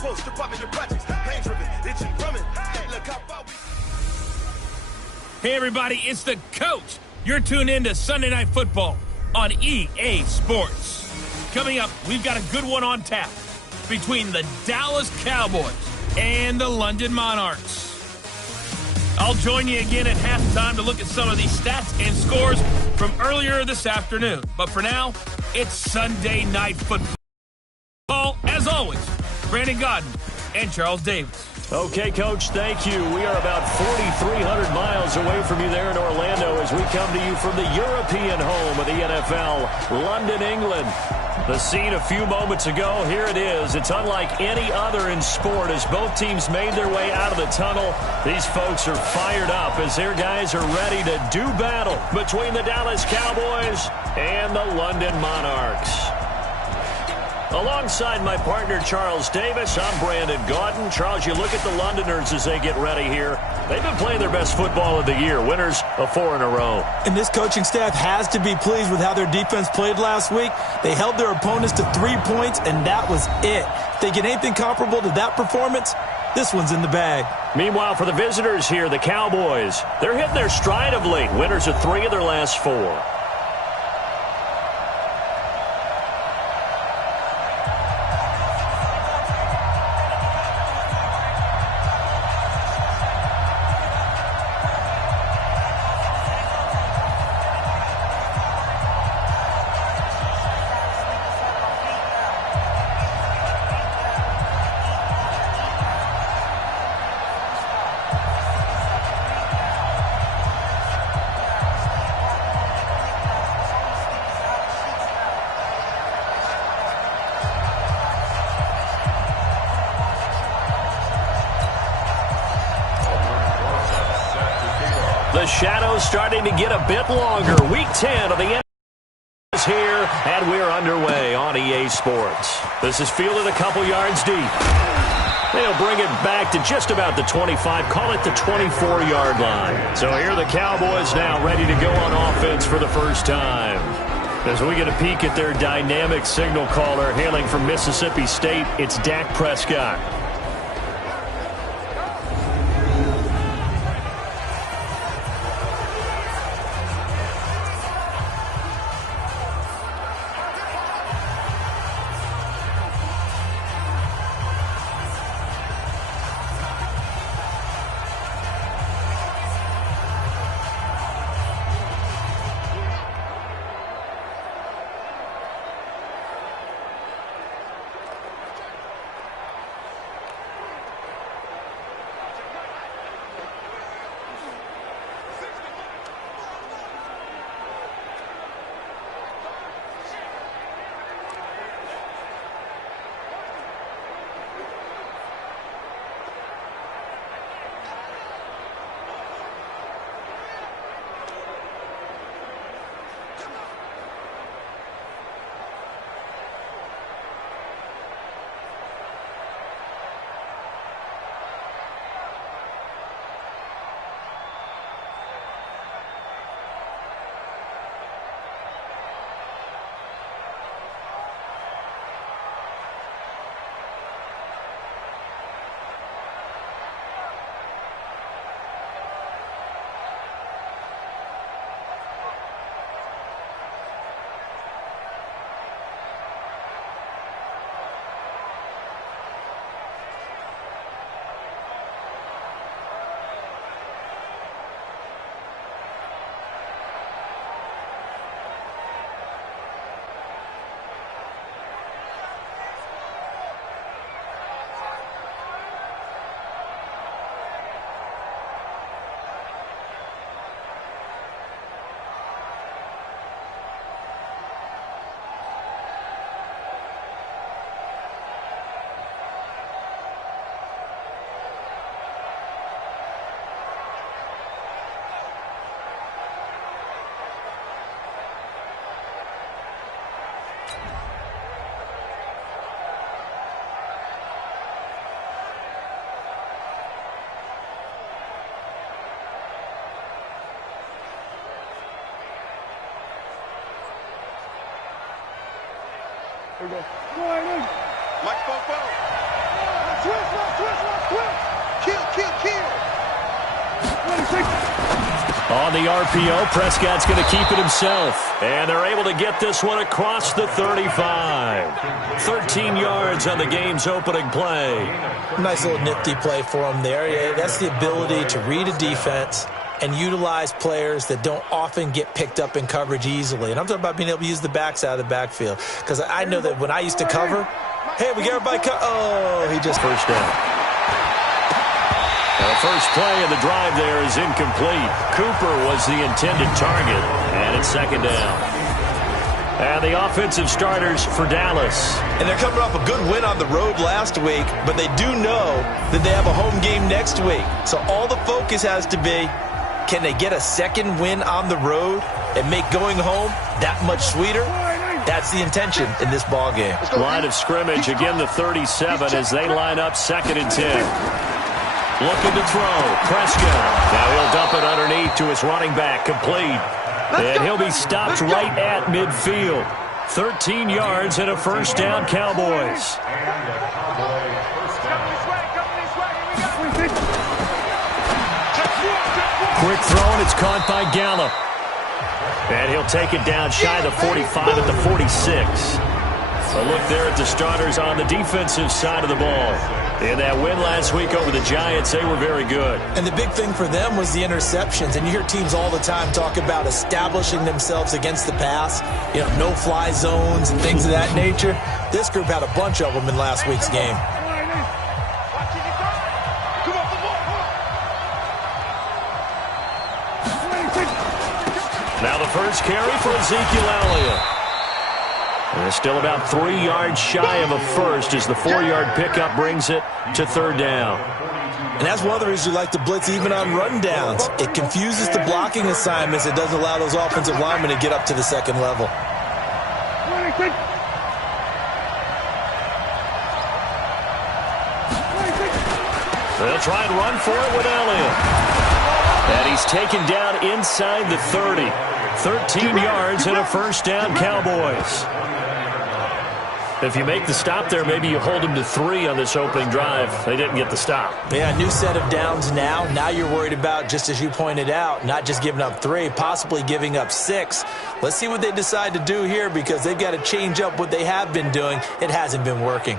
poster popping your projects. Pain driven, itching from it. Look how far we... Hey, everybody, it's the coach. You're tuned in to Sunday Night Football on EA Sports. Coming up, we've got a good one on tap between the Dallas Cowboys and the London Monarchs. I'll join you again at halftime to look at some of these stats and scores from earlier this afternoon. But for now, it's Sunday Night Football. As always, Brandon Godden and Charles Davis. Okay, Coach, thank you. We are about 4,300 miles away from you there in Orlando as we come to you from the European home of the NFL, London, England. The scene a few moments ago, here it is. It's unlike any other in sport as both teams made their way out of the tunnel. These folks are fired up as their guys are ready to do battle between the Dallas Cowboys and the London Monarchs. Alongside my partner, Charles Davis, I'm Brandon Godden. Charles, you look at the Londoners as they get ready here. They've been playing their best football of the year, winners of 4 in a row. And this coaching staff has to be pleased with how their defense played last week. They held their opponents to 3 points, and that was it. If they get anything comparable to that performance, this one's in the bag. Meanwhile, for the visitors here, the Cowboys, they're hitting their stride of late, winners of 3 of their last 4. The shadows starting to get a bit longer. Week 10 of the NFL is here, and we're underway on EA Sports. This is fielded a couple yards deep. They'll bring it back to just about the 25, call it the 24-yard line. So here are the Cowboys now ready to go on offense for the first time. As we get a peek at their dynamic signal caller hailing from Mississippi State, it's Dak Prescott. Here we go. Mike Popo. On the RPO, Prescott's going to keep it himself. And they're able to get this one across the 35. 13 yards on the game's opening play. Nice little nifty play for him there. Yeah, that's the ability to read a defense and utilize players that don't often get picked up in coverage easily. And I'm talking about being able to use the backs out of the backfield. Because I know that when I used to cover, hey, we got everybody he just first down. The first play of the drive there is incomplete. Cooper was the intended target, and it's second down. And the offensive starters for Dallas. And they're coming off a good win on the road last week, but they do know that they have a home game next week. So all the focus has to be, can they get a second win on the road and make going home that much sweeter? That's the intention in this ball game. Line of scrimmage, again the 37 as they line up 2nd and 10. Looking to throw. Prescott. Now he'll dump it underneath to his running back. Complete. And he'll be stopped right at midfield. 13 yards and a first down, Cowboys. Quick throw, and it's caught by Gallup. And he'll take it down shy of the 45 at the 46. A look there at the starters on the defensive side of the ball. In that win last week over the Giants, they were very good. And the big thing for them was the interceptions. And you hear teams all the time talk about establishing themselves against the pass, no-fly zones and things of that nature. This group had a bunch of them in last week's game. Now the first carry for Ezekiel Elliott. And it's still about 3 yards shy of a first as the 4-yard pickup brings it to 3rd down. And that's one of the reasons we like to blitz even on rundowns. It confuses the blocking assignments. It doesn't allow those offensive linemen to get up to the second level. They'll try and run for it with Elliott. And he's taken down inside the 30. 13 yards and a first down, Cowboys. If you make the stop there, maybe you hold them to 3 on this opening drive. They didn't get the stop. Yeah, new set of downs now. Now you're worried about, just as you pointed out, not just giving up 3, possibly giving up 6. Let's see what they decide to do here because they've got to change up what they have been doing. It hasn't been working.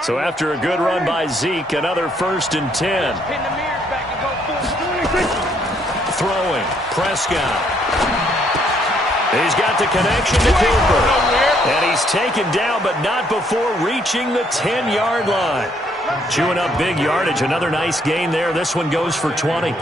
So after a good run by Zeke, another 1st and 10. Throwing, Prescott. He's got the connection to Cooper. And he's taken down, but not before reaching the 10-yard line. Chewing up big yardage. Another nice gain there. This one goes for 20.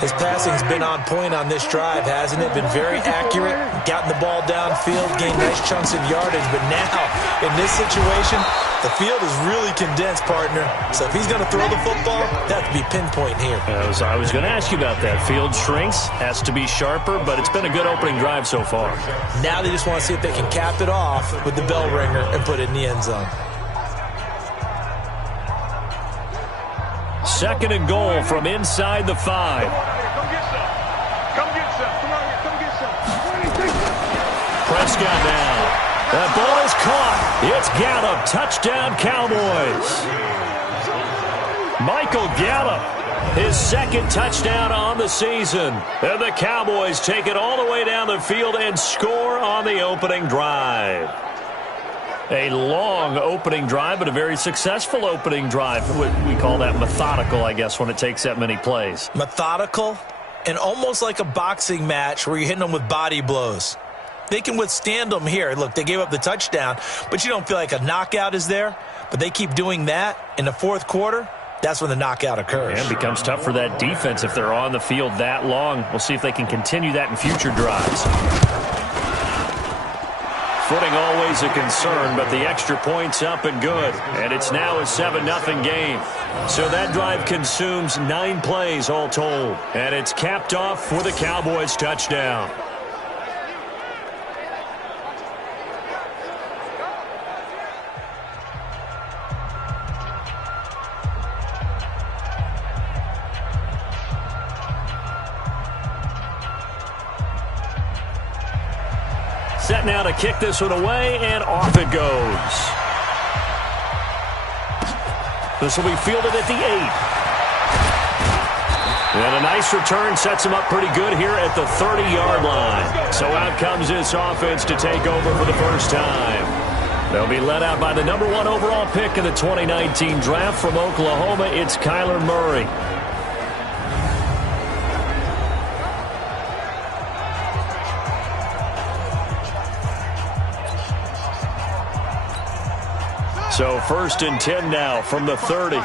His passing's been on point on this drive, hasn't it? Been very accurate, gotten the ball downfield, gained nice chunks of yardage. But now, in this situation, the field is really condensed, partner. So if he's going to throw the football, that would be pinpoint here. I was going to ask you about that. Field shrinks, has to be sharper, but it's been a good opening drive so far. Now they just want to see if they can cap it off with the bell ringer and put it in the end zone. 2nd and goal from inside the 5. Come get some. Come get some. Come on here. Come get some. Prescott now. That ball is caught. It's Gallup. Touchdown, Cowboys. Michael Gallup, his 2nd touchdown on the season. And the Cowboys take it all the way down the field and score on the opening drive. A long opening drive, but a very successful opening drive. We call that methodical, I guess, when it takes that many plays. Methodical and almost like a boxing match where you're hitting them with body blows. They can withstand them here. Look, they gave up the touchdown, but you don't feel like a knockout is there. But they keep doing that in the 4th quarter. That's when the knockout occurs. And it becomes tough for that defense if they're on the field that long. We'll see if they can continue that in future drives. Footing always a concern, but the extra point's up and good. And it's now a 7-0 game. So that drive consumes 9 plays all told. And it's capped off with a Cowboys touchdown. set now to kick this one away, and off it goes. This will be fielded at the 8. And a nice return sets him up pretty good here at the 30-yard line. So out comes this offense to take over for the first time. They'll be led out by the number 1 overall pick in the 2019 draft from Oklahoma. It's Kyler Murray. So 1st and 10 now from the 30.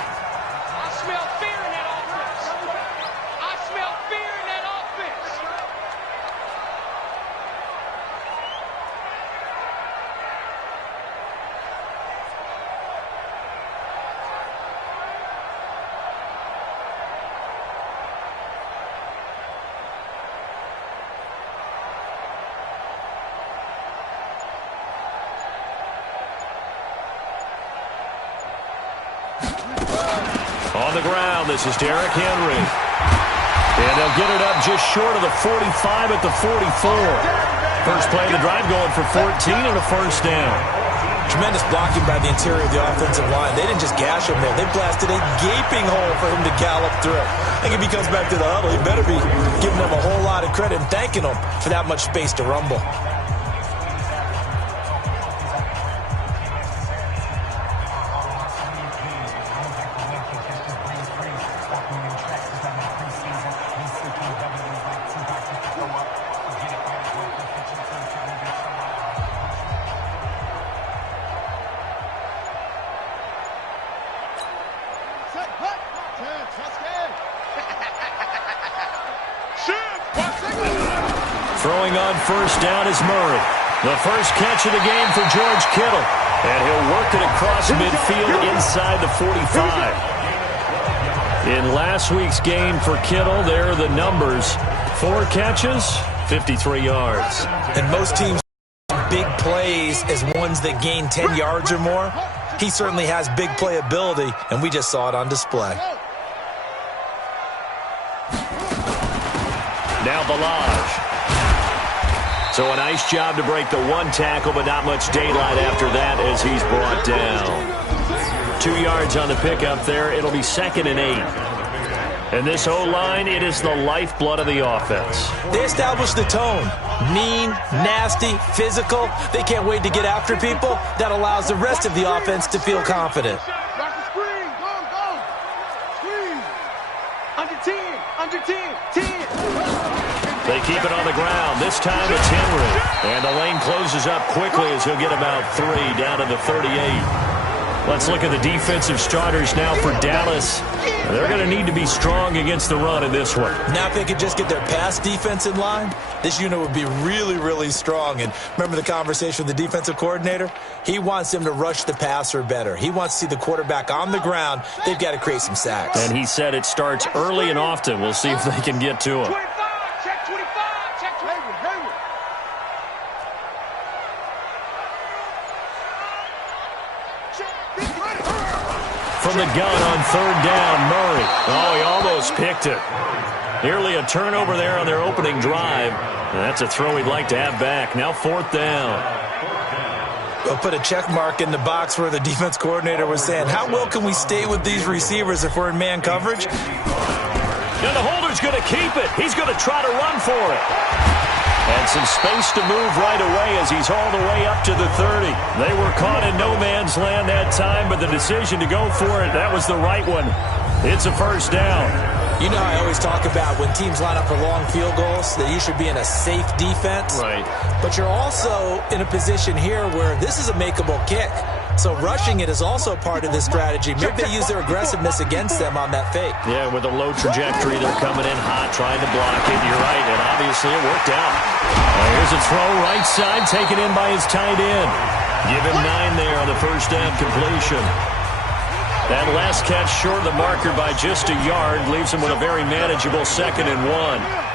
On the ground, this is Derrick Henry. And they'll get it up just short of the 45 at the 44. First play of the drive going for 14 and a first down. Tremendous blocking by the interior of the offensive line. They didn't just gash him there. They blasted a gaping hole for him to gallop through. I think if he comes back to the huddle, he better be giving them a whole lot of credit and thanking them for that much space to rumble. Throwing on first down is Murray. The first catch of the game for George Kittle. And he'll work it across midfield inside the 45. In last week's game for Kittle, there are the numbers. 4 catches, 53 yards. And most teams big plays as ones that gain 10 yards or more. He certainly has big playability, and we just saw it on display. Now Balaj. So a nice job to break the 1 tackle, but not much daylight after that as he's brought down. 2 yards on the pickup there. It'll be 2nd and 8. And this O-line, it is the lifeblood of the offense. They established the tone. Mean, nasty, physical. They can't wait to get after people. That allows the rest of the offense to feel confident. Under 10. They keep it on the ground. This time it's Henry. And the lane closes up quickly as he'll get about 3 down to the 38. Let's look at the defensive starters now for Dallas. They're going to need to be strong against the run in this one. Now if they could just get their pass defense in line, this unit would be really, really strong. And remember the conversation with the defensive coordinator? He wants them to rush the passer better. He wants to see the quarterback on the ground. They've got to create some sacks. And he said it starts early and often. We'll see if they can get to him. From the gun on 3rd down, Murray. Oh, he almost picked it. Nearly a turnover there on their opening drive. And that's a throw he'd like to have back. Now 4th down. We'll put a check mark in the box where the defense coordinator was saying, how well can we stay with these receivers if we're in man coverage? And the holder's going to keep it. He's going to try to run for it. And some space to move right away as he's hauled away up to the 30. They were caught in no man's land that time, but the decision to go for it, that was the right one. It's a first down. You know I always talk about when teams line up for long field goals, that you should be in a safe defense. Right. But you're also in a position here where this is a makeable kick. So rushing it is also part of this strategy. Maybe they use their aggressiveness against them on that fake. Yeah, with a low trajectory, they're coming in hot, trying to block it. You're right, and obviously it worked out. Here's a throw right side, taken in by his tight end. Give him 9 there on the first down completion. That last catch short of the marker by just a yard leaves him with a very manageable 2nd and 1.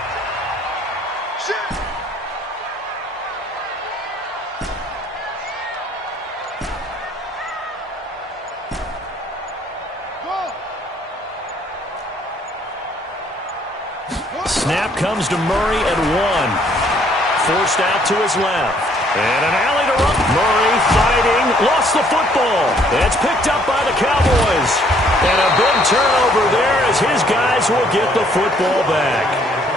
Snap comes to Murray at 1. Forced out to his left. And an alley to run. Murray fighting, lost the football. It's picked up by the Cowboys. And a big turnover there as his guys will get the football back.